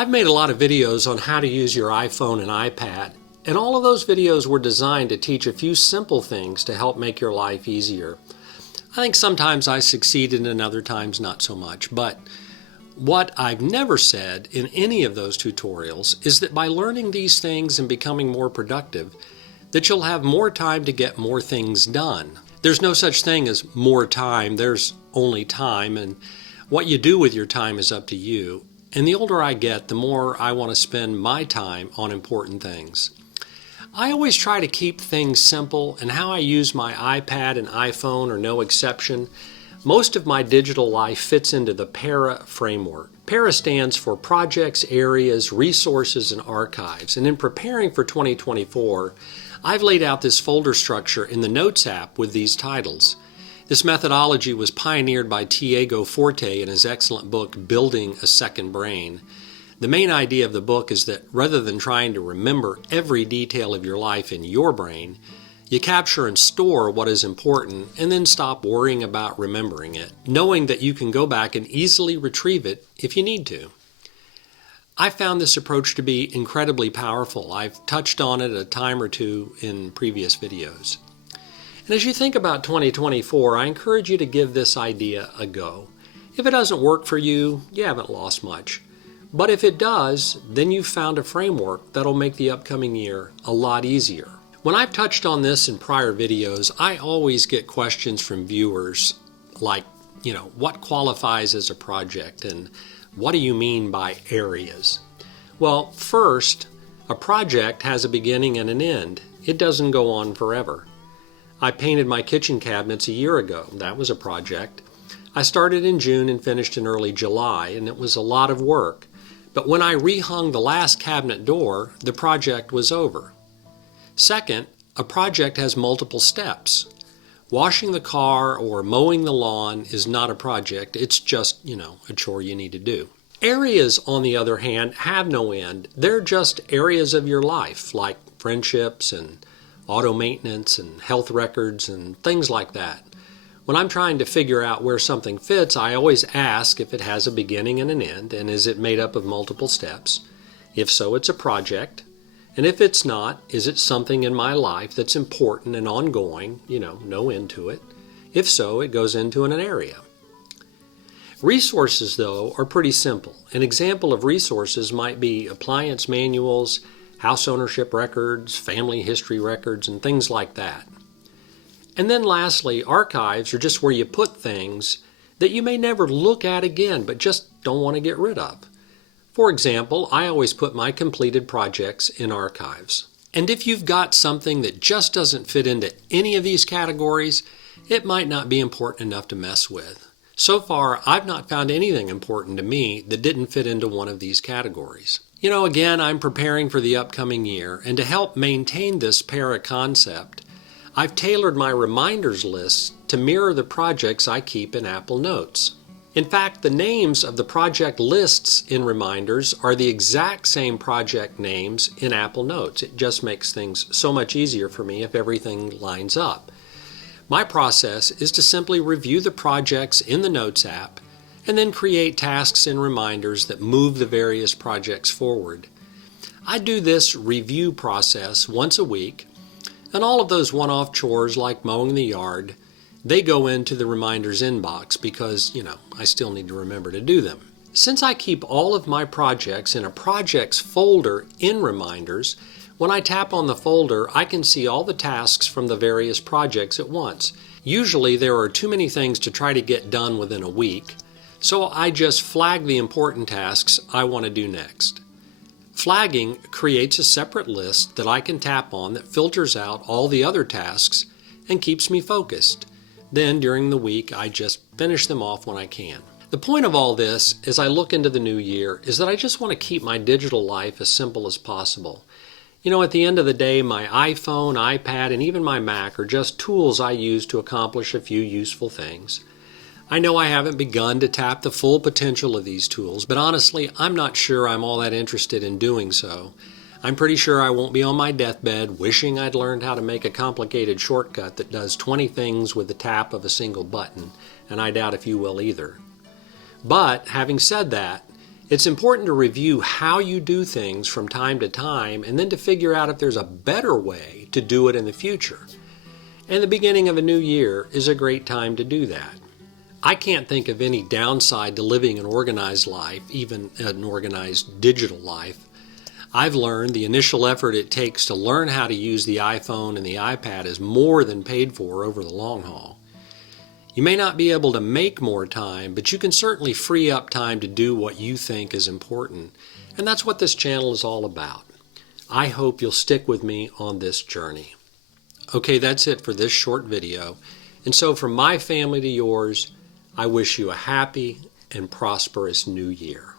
I've made a lot of videos on how to use your iPhone and iPad, and all of those videos were designed to teach a few simple things to help make your life easier. I think sometimes I succeeded and other times not so much, but what I've never said in any of those tutorials is that by learning these things and becoming more productive, that you'll have more time to get more things done. There's no such thing as more time, there's only time, and what you do with your time is up to you. And the older I get, the more I want to spend my time on important things. I always try to keep things simple, and how I use my iPad and iPhone are no exception. Most of my digital life fits into the Perah framework. Perah stands for Projects, Areas, Resources, and Archives. And in preparing for 2024, I've laid out this folder structure in the Notes app with these titles. This methodology was pioneered by Tiago Forte in his excellent book, Building a Second Brain. The main idea of the book is that rather than trying to remember every detail of your life in your brain, you capture and store what is important and then stop worrying about remembering it, knowing that you can go back and easily retrieve it if you need to. I found this approach to be incredibly powerful. I've touched on it a time or two in previous videos. And as you think about 2024, I encourage you to give this idea a go. If it doesn't work for you, you haven't lost much. But if it does, then you've found a framework that'll make the upcoming year a lot easier. When I've touched on this in prior videos, I always get questions from viewers like, what qualifies as a project and what do you mean by areas? Well, first, a project has a beginning and an end. It doesn't go on forever. I painted my kitchen cabinets a year ago. That was a project. I started in June and finished in early July, and it was a lot of work. But when I rehung the last cabinet door, the project was over. Second, a project has multiple steps. Washing the car or mowing the lawn is not a project. It's just, a chore you need to do. Areas, on the other hand, have no end. They're just areas of your life, like friendships and auto maintenance and health records and things like that. When I'm trying to figure out where something fits, I always ask if it has a beginning and an end, and is it made up of multiple steps? If so, it's a project. And if it's not, is it something in my life that's important and ongoing, no end to it? If so, it goes into an area. Resources, though, are pretty simple. An example of resources might be appliance manuals, house ownership records, family history records, and things like that. And then lastly, archives are just where you put things that you may never look at again, but just don't want to get rid of. For example, I always put my completed projects in archives. And if you've got something that just doesn't fit into any of these categories, it might not be important enough to mess with. So far, I've not found anything important to me that didn't fit into one of these categories. Again, I'm preparing for the upcoming year, and to help maintain this Perah concept, I've tailored my reminders lists to mirror the projects I keep in Apple Notes. In fact, the names of the project lists in reminders are the exact same project names in Apple Notes. It just makes things so much easier for me if everything lines up. My process is to simply review the projects in the Notes app and then create tasks and reminders that move the various projects forward. I do this review process once a week, and all of those one-off chores like mowing the yard, they go into the reminders inbox because, I still need to remember to do them. Since I keep all of my projects in a projects folder in reminders, when I tap on the folder, I can see all the tasks from the various projects at once. Usually there are too many things to try to get done within a week, so I just flag the important tasks I want to do next. Flagging creates a separate list that I can tap on that filters out all the other tasks and keeps me focused. Then during the week, I just finish them off when I can. The point of all this, as I look into the new year, is that I just want to keep my digital life as simple as possible. At the end of the day, my iPhone, iPad, and even my Mac are just tools I use to accomplish a few useful things. I know I haven't begun to tap the full potential of these tools, but honestly, I'm not sure I'm all that interested in doing so. I'm pretty sure I won't be on my deathbed wishing I'd learned how to make a complicated shortcut that does 20 things with the tap of a single button, and I doubt if you will either. But having said that, It's important to review how you do things from time to time and then to figure out if there's a better way to do it in the future. And the beginning of a new year is a great time to do that. I can't think of any downside to living an organized life, even an organized digital life. I've learned the initial effort it takes to learn how to use the iPhone and the iPad is more than paid for over the long haul. You may not be able to make more time, but you can certainly free up time to do what you think is important. And that's what this channel is all about. I hope you'll stick with me on this journey. Okay, that's it for this short video. And so from my family to yours, I wish you a happy and prosperous new year.